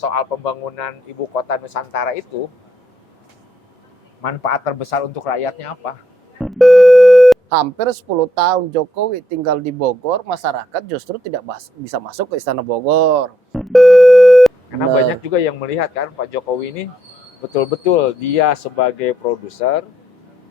soal pembangunan ibu kota Nusantara itu, manfaat terbesar untuk rakyatnya apa? Hampir 10 tahun Jokowi tinggal di Bogor, masyarakat justru tidak bisa masuk ke Istana Bogor. Karena banyak juga yang melihat kan Pak Jokowi ini betul-betul dia sebagai produser,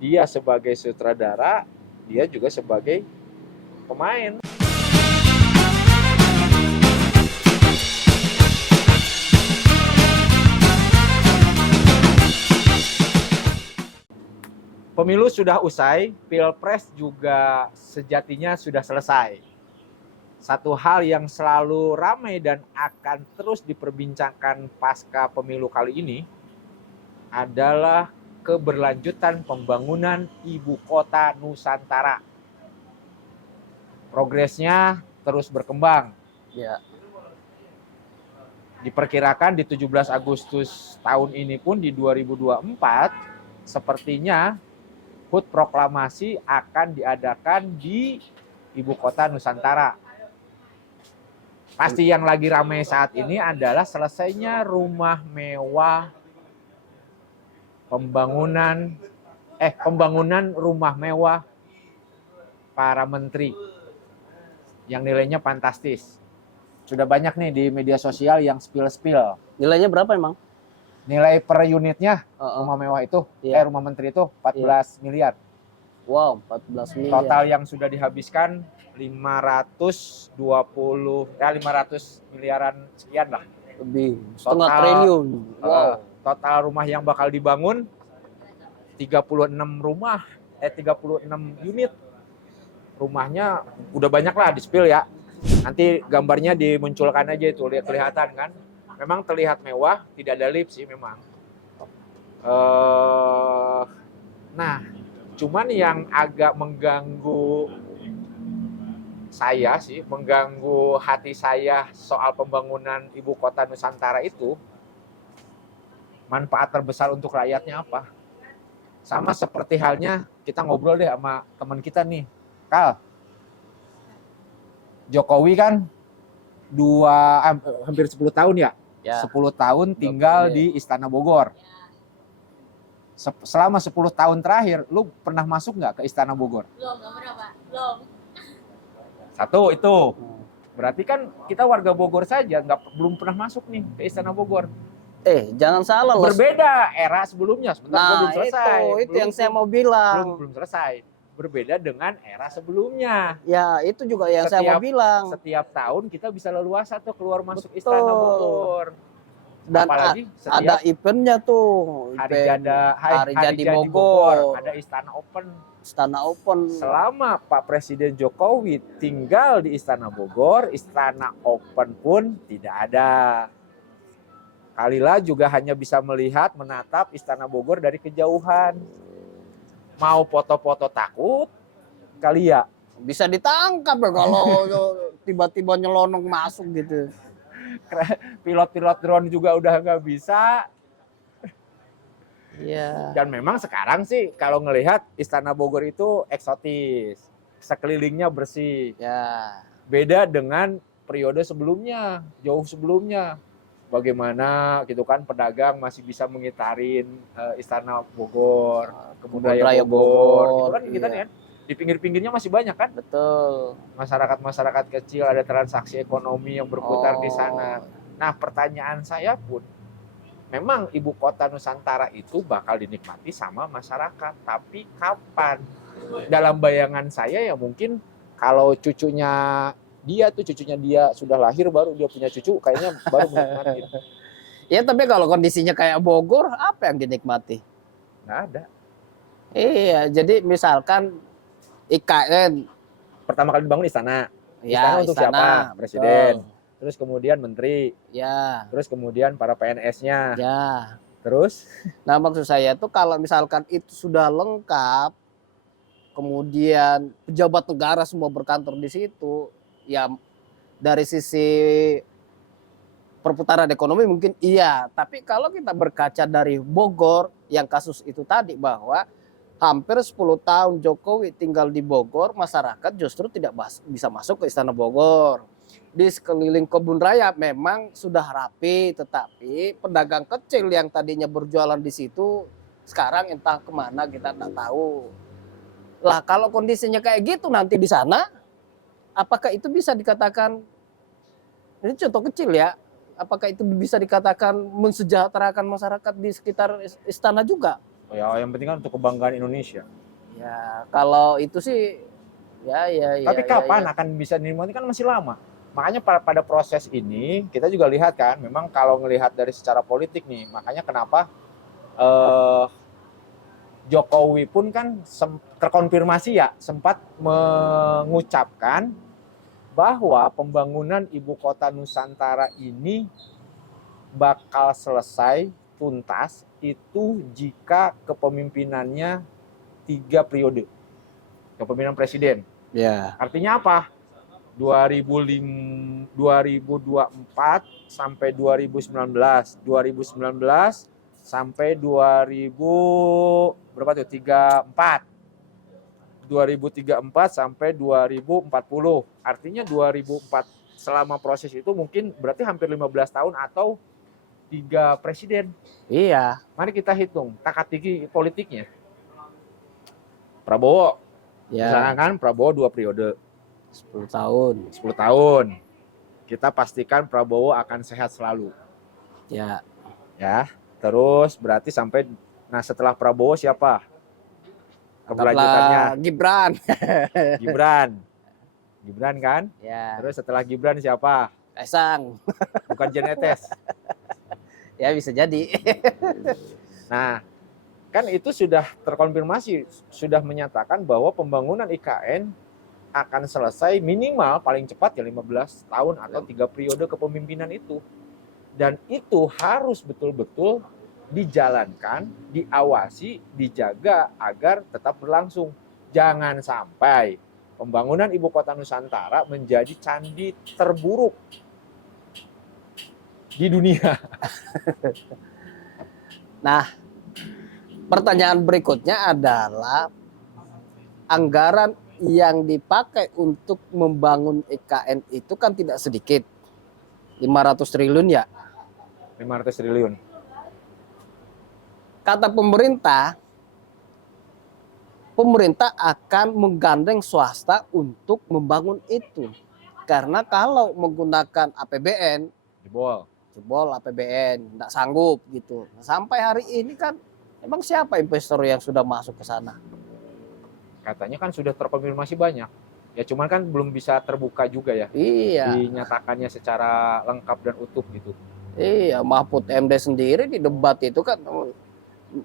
dia sebagai sutradara, dia juga sebagai pemain. Pemilu sudah usai, Pilpres juga sejatinya sudah selesai. Satu hal yang selalu ramai dan akan terus diperbincangkan pasca pemilu kali ini adalah keberlanjutan pembangunan ibu kota Nusantara. Progresnya terus berkembang. Ya. Diperkirakan di 17 Agustus tahun ini pun di 2024 sepertinya HUT proklamasi akan diadakan di ibu kota Nusantara. Pasti yang lagi ramai saat ini adalah selesainya rumah mewah, pembangunan rumah mewah para menteri yang nilainya fantastis. Sudah banyak nih di media sosial yang spill-spill. Nilainya berapa emang? Nilai per unitnya rumah mewah itu, rumah menteri itu 14 miliar. Wow, 14 miliar. Total yang sudah dihabiskan 500 miliaran sekian lah. Lebih, setengah triliun. Wow. Total rumah yang bakal dibangun 36 unit. Rumahnya udah banyak lah di spill ya. Nanti gambarnya dimunculkan aja itu, lihat kelihatan kan. Memang terlihat mewah, tidak ada lift sih memang. Nah, cuman yang agak mengganggu hati saya soal pembangunan ibu kota Nusantara itu, manfaat terbesar untuk rakyatnya apa? Sama seperti halnya kita ngobrol deh sama teman kita nih, Kal. Jokowi kan hampir 10 tahun ya? 10 tahun tinggal di Istana Bogor. Selama 10 tahun terakhir, lu pernah masuk nggak ke Istana Bogor? Belum pernah, Pak. Belum. Satu itu. Berarti kan kita warga Bogor saja belum pernah masuk nih ke Istana Bogor. Jangan salah loh. Berbeda era sebelumnya. Sebentar, belum selesai. Itu yang saya mau bilang. Belum selesai. Berbeda dengan era sebelumnya. Ya, itu juga yang saya mau bilang. Setiap tahun kita bisa leluasa tuh keluar masuk Istana Bogor. Dan apalagi ada eventnya tuh. Hari Jadi Bogor. Ada Istana Open. Selama Pak Presiden Jokowi tinggal di Istana Bogor, Istana Open pun tidak ada. Kalila juga hanya bisa melihat, menatap Istana Bogor dari kejauhan. Mau foto-foto takut kali ya. Bisa ditangkap ya kalau tiba-tiba nyelonong masuk gitu. Pilot-pilot drone juga udah nggak bisa. Iya. Dan memang sekarang sih kalau ngelihat Istana Bogor itu eksotis. Sekelilingnya bersih. Ya. Beda dengan periode sebelumnya, jauh sebelumnya. Bagaimana gitu kan pedagang masih bisa mengitarin Istana Bogor, kebun raya Bogor, gitu kan kita nih kan. Di pinggir-pinggirnya masih banyak kan? Betul. Masyarakat kecil, ada transaksi ekonomi yang berputar di sana. Nah, pertanyaan saya pun, memang ibu kota Nusantara itu bakal dinikmati sama masyarakat, tapi kapan? Dalam bayangan saya ya mungkin kalau cucunya dia sudah lahir baru dia punya cucu, kayaknya baru menikmati. Ya, tapi kalau kondisinya kayak Bogor, apa yang dinikmati? Nggak ada. Iya, jadi misalkan IKN pertama kali dibangun istana. Istana untuk siapa? Presiden. Terus kemudian menteri. Ya. Terus kemudian para PNS-nya. Ya. Terus? Nah, maksud saya tuh kalau misalkan itu sudah lengkap, kemudian pejabat negara semua berkantor di situ, ya dari sisi perputaran ekonomi mungkin iya. Tapi kalau kita berkaca dari Bogor, yang kasus itu tadi bahwa hampir 10 tahun Jokowi tinggal di Bogor, masyarakat justru tidak bisa masuk ke Istana Bogor. di sekeliling kebun raya memang sudah rapi, tetapi pedagang kecil yang tadinya berjualan di situ sekarang entah kemana kita tidak tahu. Lah kalau kondisinya kayak gitu nanti di sana, apakah itu bisa dikatakan, ini contoh kecil ya, apakah itu bisa dikatakan mensejahterakan masyarakat di sekitar istana juga? Ya, yang penting kan untuk kebanggaan Indonesia. Ya kalau itu sih, ya. Tapi kapan akan bisa dinikmati kan masih lama. Makanya pada proses ini kita juga lihat kan, memang kalau melihat dari secara politik nih, makanya kenapa Jokowi pun kan terkonfirmasi ya sempat mengucapkan bahwa pembangunan ibu kota Nusantara ini bakal selesai tuntas itu jika kepemimpinannya 3 periode kepemimpinan presiden. Ya. Artinya apa? 2024 sampai 2019, 2019 sampai 2000 berapa tuh? 34. 2034 sampai 2040. Artinya 2004 selama proses itu mungkin berarti hampir 15 tahun atau 3 presiden. Iya. Mari kita hitung teka-teki politiknya. Prabowo. Ya. Misalkan kan Prabowo 2 periode. 10 tahun. 10 tahun. Kita pastikan Prabowo akan sehat selalu. Ya. Ya. Terus berarti sampai setelah Prabowo siapa? Keberlanjutannya Gibran. Gibran kan? Ya. Terus setelah Gibran siapa? Kaisang. Bukan Jan Etes. Ya bisa jadi. Nah, kan itu sudah terkonfirmasi, sudah menyatakan bahwa pembangunan IKN akan selesai minimal paling cepat ya 15 tahun atau 3 periode kepemimpinan itu. Dan itu harus betul-betul dijalankan, diawasi, dijaga agar tetap berlangsung. Jangan sampai pembangunan ibu kota Nusantara menjadi candi terburuk di dunia. Nah, pertanyaan berikutnya adalah anggaran yang dipakai untuk membangun IKN itu kan tidak sedikit. 500 triliun ya. 500 triliun. Kata pemerintah akan menggandeng swasta untuk membangun itu. Karena kalau menggunakan APBN, jebol APBN, tidak sanggup gitu. Sampai hari ini kan, emang siapa investor yang sudah masuk ke sana? Katanya kan sudah terkonfirmasi banyak. Ya cuman kan belum bisa terbuka juga ya. Iya. Dinyatakannya secara lengkap dan utuh gitu. Iya, Mahfud MD sendiri di debat itu kan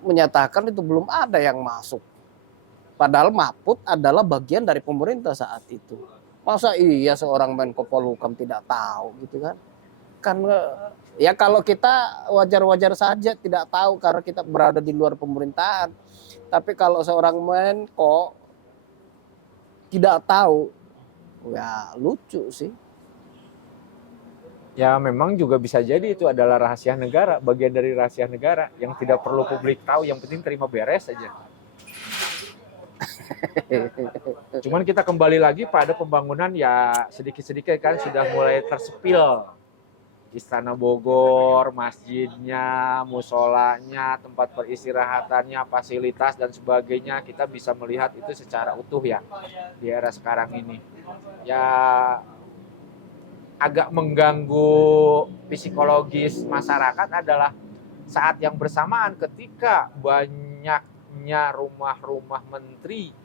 menyatakan itu belum ada yang masuk. Padahal Mahfud adalah bagian dari pemerintah saat itu. Masa iya seorang Menko Polhukam tidak tahu gitu kan? Kan ya kalau kita wajar-wajar saja tidak tahu karena kita berada di luar pemerintahan. Tapi kalau seorang Menko tidak tahu, ya lucu sih. Ya memang juga bisa jadi itu adalah rahasia negara, bagian dari rahasia negara yang tidak perlu publik tahu, yang penting terima beres saja. Cuman kita kembali lagi pada pembangunan ya sedikit-sedikit kan sudah mulai tersepil. Istana Bogor, masjidnya, musolanya, tempat peristirahatannya, fasilitas dan sebagainya kita bisa melihat itu secara utuh ya di era sekarang ini. Ya agak mengganggu psikologis masyarakat adalah saat yang bersamaan ketika banyaknya rumah-rumah menteri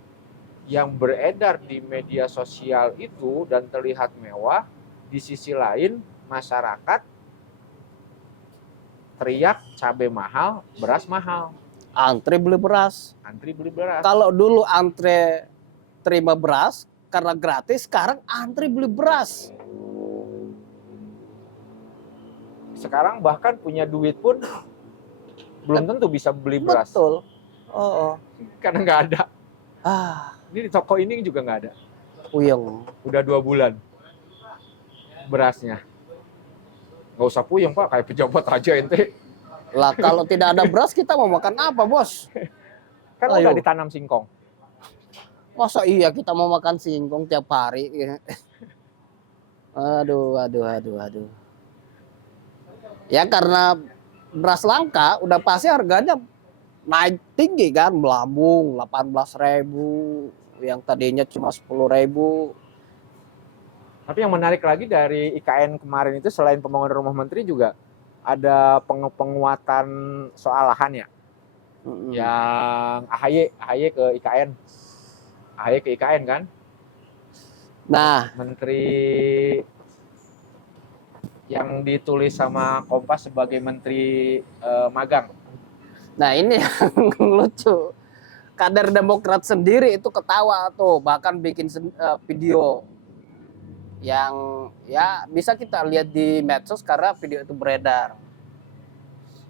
yang beredar di media sosial itu dan terlihat mewah, di sisi lain masyarakat teriak cabai mahal, beras mahal. Antri beli beras. Kalau dulu antri terima beras karena gratis, sekarang antri beli beras. Sekarang bahkan punya duit pun belum tentu bisa beli beras. Betul. Oh. Karena nggak ada. Ini di toko ini juga nggak ada. Puyeng. Udah 2 bulan berasnya. Nggak usah puyeng Pak, kayak pejabat aja ente. Lah kalau tidak ada beras kita mau makan apa bos? Kan udah ditanam singkong. Masa iya kita mau makan singkong tiap hari? Aduh, aduh, aduh, aduh. Ya karena beras langka, udah pasti harganya naik tinggi kan, melambung 18.000, yang tadinya cuma 10.000. Tapi yang menarik lagi dari IKN kemarin itu selain pembangunan rumah menteri juga ada penguatan soal lahan ya. Yang AHY ke IKN. AHY ke IKN kan. Nah, Menteri yang ditulis sama Kompas sebagai menteri magang. nah ini yang lucu. Kader Demokrat sendiri itu ketawa tuh, bahkan bikin video yang ya bisa kita lihat di medsos karena video itu beredar.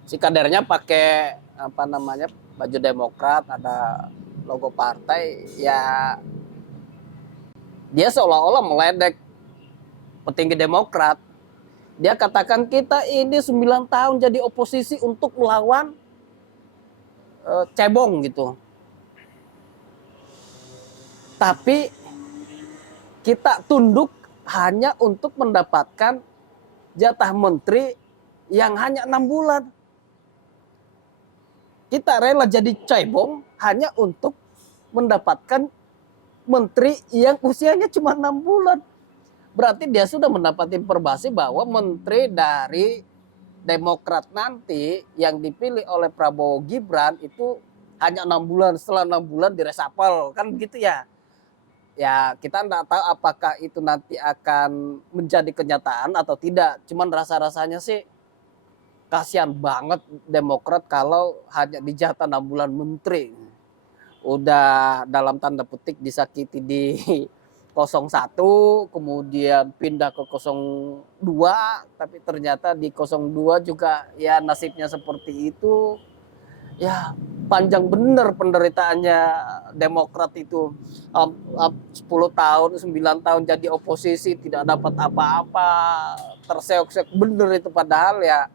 Si kadernya pakai apa namanya, baju Demokrat, ada logo partai, ya dia seolah-olah meledek petinggi Demokrat. Dia katakan kita ini 9 tahun jadi oposisi untuk melawan cebong gitu. Tapi kita tunduk hanya untuk mendapatkan jatah menteri yang hanya 6 bulan. Kita rela jadi cebong hanya untuk mendapatkan menteri yang usianya cuma 6 bulan. Berarti dia sudah mendapat informasi bahwa menteri dari Demokrat nanti yang dipilih oleh Prabowo Gibran itu hanya 6 bulan. Setelah 6 bulan diresapel, kan begitu ya. Ya kita tidak tahu apakah itu nanti akan menjadi kenyataan atau tidak. Cuman rasa-rasanya sih kasihan banget Demokrat kalau hanya dijatah 6 bulan menteri. Udah dalam tanda petik disakiti di 01, kemudian pindah ke 02, tapi ternyata di 02 juga ya nasibnya seperti itu. Ya panjang bener penderitaannya Demokrat itu. 10 tahun, 9 tahun jadi oposisi, tidak dapat apa-apa, terseok-seok bener itu. Padahal ya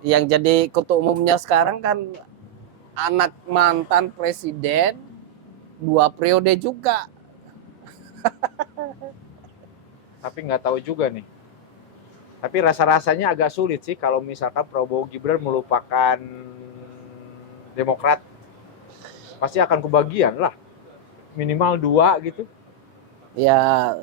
yang jadi ketua umumnya sekarang kan anak mantan presiden 2 periode juga. Tapi nggak tahu juga nih. Tapi rasa-rasanya agak sulit sih kalau misalkan Prabowo Gibran melupakan Demokrat. Pasti akan kebagian lah. Minimal 2 gitu. Ya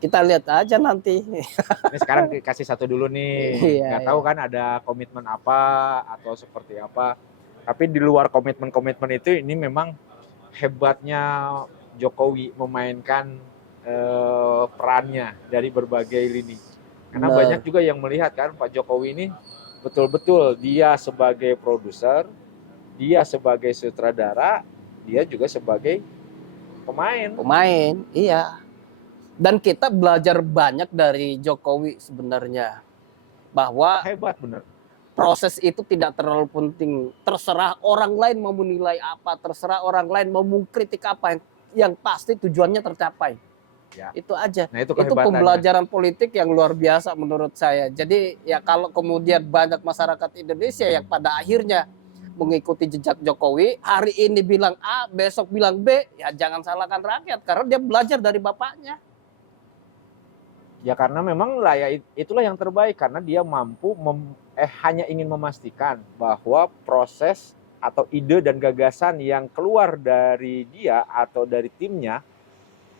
kita lihat aja nanti. Ini sekarang kasih 1 dulu nih. Nggak tahu kan ada komitmen apa atau seperti apa. Tapi di luar komitmen-komitmen itu, ini memang hebatnya Jokowi memainkan perannya dari berbagai lini. Karena banyak juga yang melihat kan Pak Jokowi ini betul-betul dia sebagai produser, dia sebagai sutradara, dia juga sebagai pemain. Pemain, iya. Dan kita belajar banyak dari Jokowi sebenarnya. Bahwa hebat bener. Proses itu tidak terlalu penting. Terserah orang lain mau menilai apa, terserah orang lain mau mengkritik apa, yang pasti tujuannya tercapai. Ya. Itu aja. Nah, itu pembelajaran politik yang luar biasa menurut saya. Jadi ya kalau kemudian banyak masyarakat Indonesia yang pada akhirnya mengikuti jejak Jokowi, hari ini bilang A, besok bilang B, ya jangan salahkan rakyat karena dia belajar dari bapaknya. Ya karena memang lah ya itulah yang terbaik, karena dia mampu hanya ingin memastikan bahwa proses atau ide dan gagasan yang keluar dari dia atau dari timnya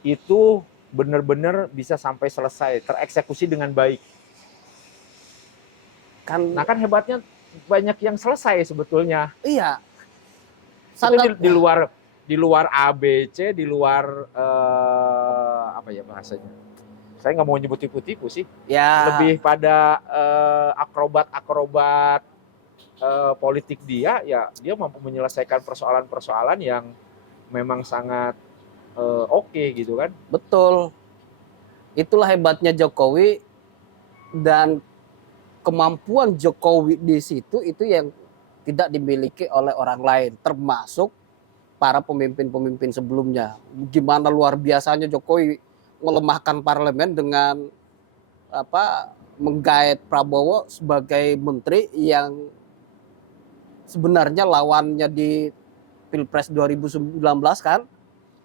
itu benar-benar bisa sampai selesai, tereksekusi dengan baik. Nah kan hebatnya banyak yang selesai sebetulnya. Iya. Itu di luar ABC, di luar apa ya bahasanya? Saya nggak mau nyebut tipu-tipu sih. Ya. Lebih pada akrobat-akrobat politik dia, ya dia mampu menyelesaikan persoalan-persoalan yang memang sangat oke gitu kan. Betul. Itulah hebatnya Jokowi, dan kemampuan Jokowi di situ itu yang tidak dimiliki oleh orang lain, termasuk para pemimpin-pemimpin sebelumnya. Gimana luar biasanya Jokowi melemahkan parlemen dengan menggait Prabowo sebagai menteri yang sebenarnya lawannya di Pilpres 2019 kan,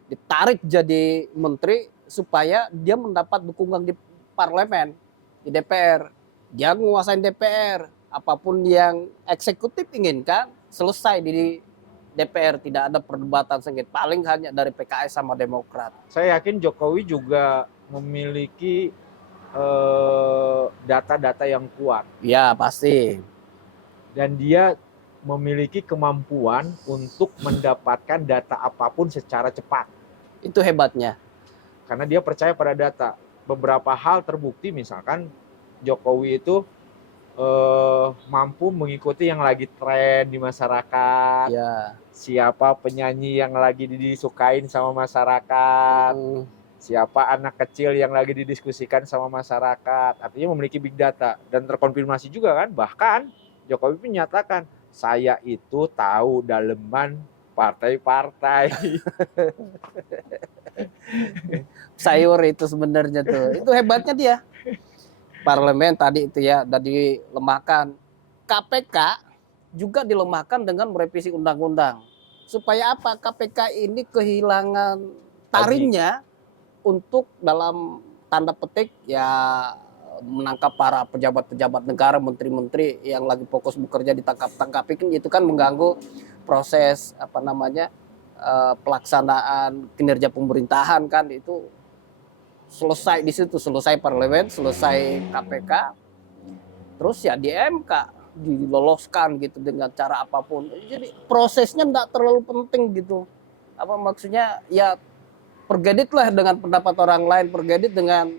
ditarik jadi menteri supaya dia mendapat dukungan di parlemen, di DPR. Dia menguasai DPR. Apapun yang eksekutif inginkan selesai di DPR, tidak ada perdebatan sengit. Paling hanya dari PKS sama Demokrat. Saya yakin Jokowi juga memiliki data-data yang kuat. Ya pasti. Dan dia memiliki kemampuan untuk mendapatkan data apapun secara cepat. Itu hebatnya. Karena dia percaya pada data. Beberapa hal terbukti, misalkan Jokowi itu mampu mengikuti yang lagi tren di masyarakat, Ya. siapa penyanyi yang lagi disukain sama masyarakat, siapa anak kecil yang lagi didiskusikan sama masyarakat. Artinya memiliki big data dan terkonfirmasi juga kan. Bahkan Jokowi menyatakan, saya itu tahu daleman partai-partai. Sayur itu sebenarnya tuh. Itu hebatnya dia. Parlemen tadi itu ya udah dilemahkan. KPK juga dilemahkan dengan merevisi undang-undang. Supaya apa? KPK ini kehilangan taringnya untuk dalam tanda petik ya menangkap para pejabat-pejabat negara, menteri-menteri yang lagi fokus bekerja ditangkap-tangkap. Itu kan mengganggu proses pelaksanaan kinerja pemerintahan kan. Itu selesai di situ, selesai parlemen, selesai KPK, terus ya di MK diloloskan gitu dengan cara apapun. Jadi prosesnya nggak terlalu penting gitu. Apa maksudnya ya pergedit lah dengan pendapat orang lain, pergedit dengan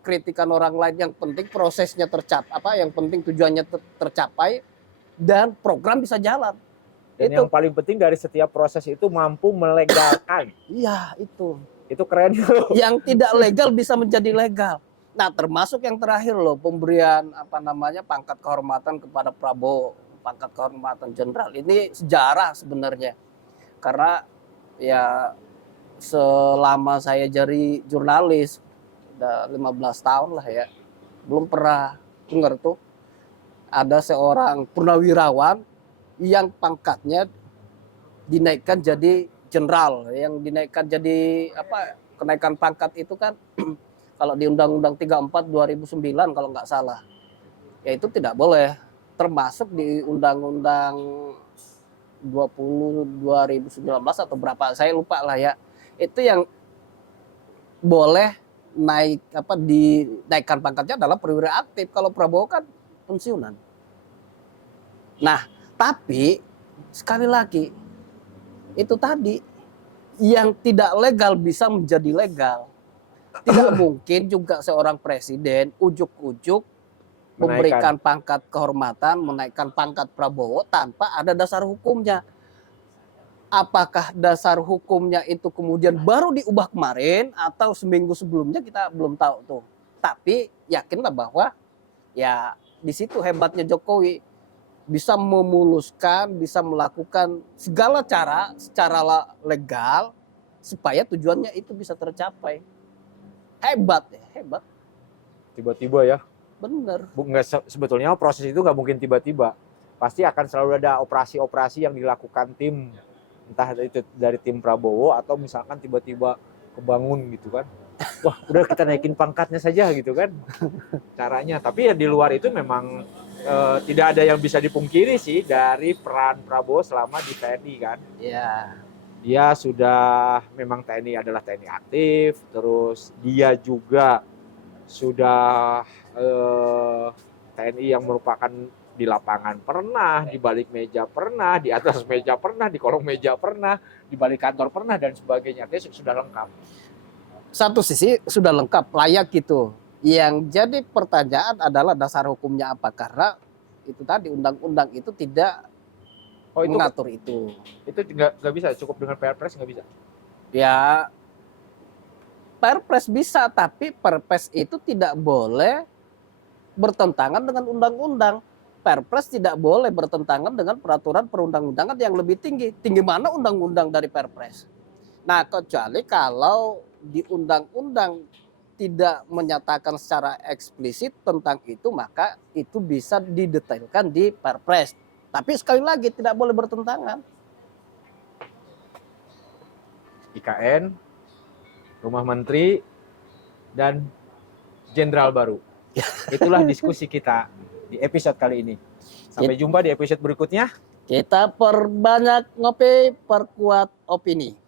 kritikan orang lain. Yang penting prosesnya tercapai, yang penting tujuannya tercapai dan program bisa jalan. Dan yang paling penting dari setiap proses itu mampu melegalkan. Iya itu. Itu keren. Yang tidak legal bisa menjadi legal. Nah, termasuk yang terakhir loh, pemberian pangkat kehormatan kepada Prabowo, pangkat kehormatan jenderal. Ini sejarah sebenarnya. Karena ya selama saya jadi jurnalis udah 15 tahun lah ya, belum pernah dengar tuh ada seorang purnawirawan yang pangkatnya dinaikkan jadi jenderal. Yang dinaikkan jadi kenaikan pangkat itu kan kalau di Undang-Undang 34 2009 kalau nggak salah, ya itu tidak boleh. Termasuk di Undang-Undang 20 2019 atau berapa saya lupa lah ya, itu yang boleh dinaikkan pangkatnya adalah perwira aktif. Kalau Prabowo kan pensiunan. Nah tapi sekali lagi itu tadi, yang tidak legal bisa menjadi legal. Tidak mungkin juga seorang presiden ujuk-ujuk memberikan pangkat kehormatan, menaikkan pangkat Prabowo tanpa ada dasar hukumnya. Apakah dasar hukumnya itu kemudian baru diubah kemarin atau seminggu sebelumnya, kita belum tahu tuh. Tapi yakinlah bahwa ya di situ hebatnya Jokowi, bisa memuluskan, bisa melakukan segala cara secara legal supaya tujuannya itu bisa tercapai. Hebat ya, hebat. Tiba-tiba ya. Bener. Sebetulnya proses itu nggak mungkin tiba-tiba. Pasti akan selalu ada operasi-operasi yang dilakukan tim, entah itu dari tim Prabowo atau misalkan tiba-tiba kebangun gitu kan. Wah, udah kita naikin pangkatnya saja gitu kan caranya. Tapi ya di luar itu memang tidak ada yang bisa dipungkiri sih dari peran Prabowo selama di TNI kan. Iya. Dia sudah, memang TNI adalah TNI aktif, terus dia juga sudah TNI yang merupakan di lapangan pernah, di balik meja pernah, di atas meja pernah, di kolong meja pernah, di balik kantor pernah dan sebagainya. Itu sudah lengkap. Satu sisi sudah lengkap, layak gitu. Yang jadi pertanyaan adalah dasar hukumnya apa, karena itu tadi undang-undang itu tidak mengatur itu. Itu nggak bisa, cukup dengan Perpres nggak bisa? Ya Perpres bisa, tapi Perpres itu tidak boleh bertentangan dengan undang-undang. Perpres tidak boleh bertentangan dengan peraturan perundang-undangan yang lebih tinggi. Tinggi mana undang-undang dari Perpres? Nah, kecuali kalau di undang-undang tidak menyatakan secara eksplisit tentang itu, maka itu bisa didetailkan di Perpres. Tapi sekali lagi tidak boleh bertentangan. IKN rumah menteri, dan jenderal baru. Itulah diskusi kita di episode kali ini. Sampai jumpa di episode berikutnya. Kita perbanyak ngopi, perkuat opini.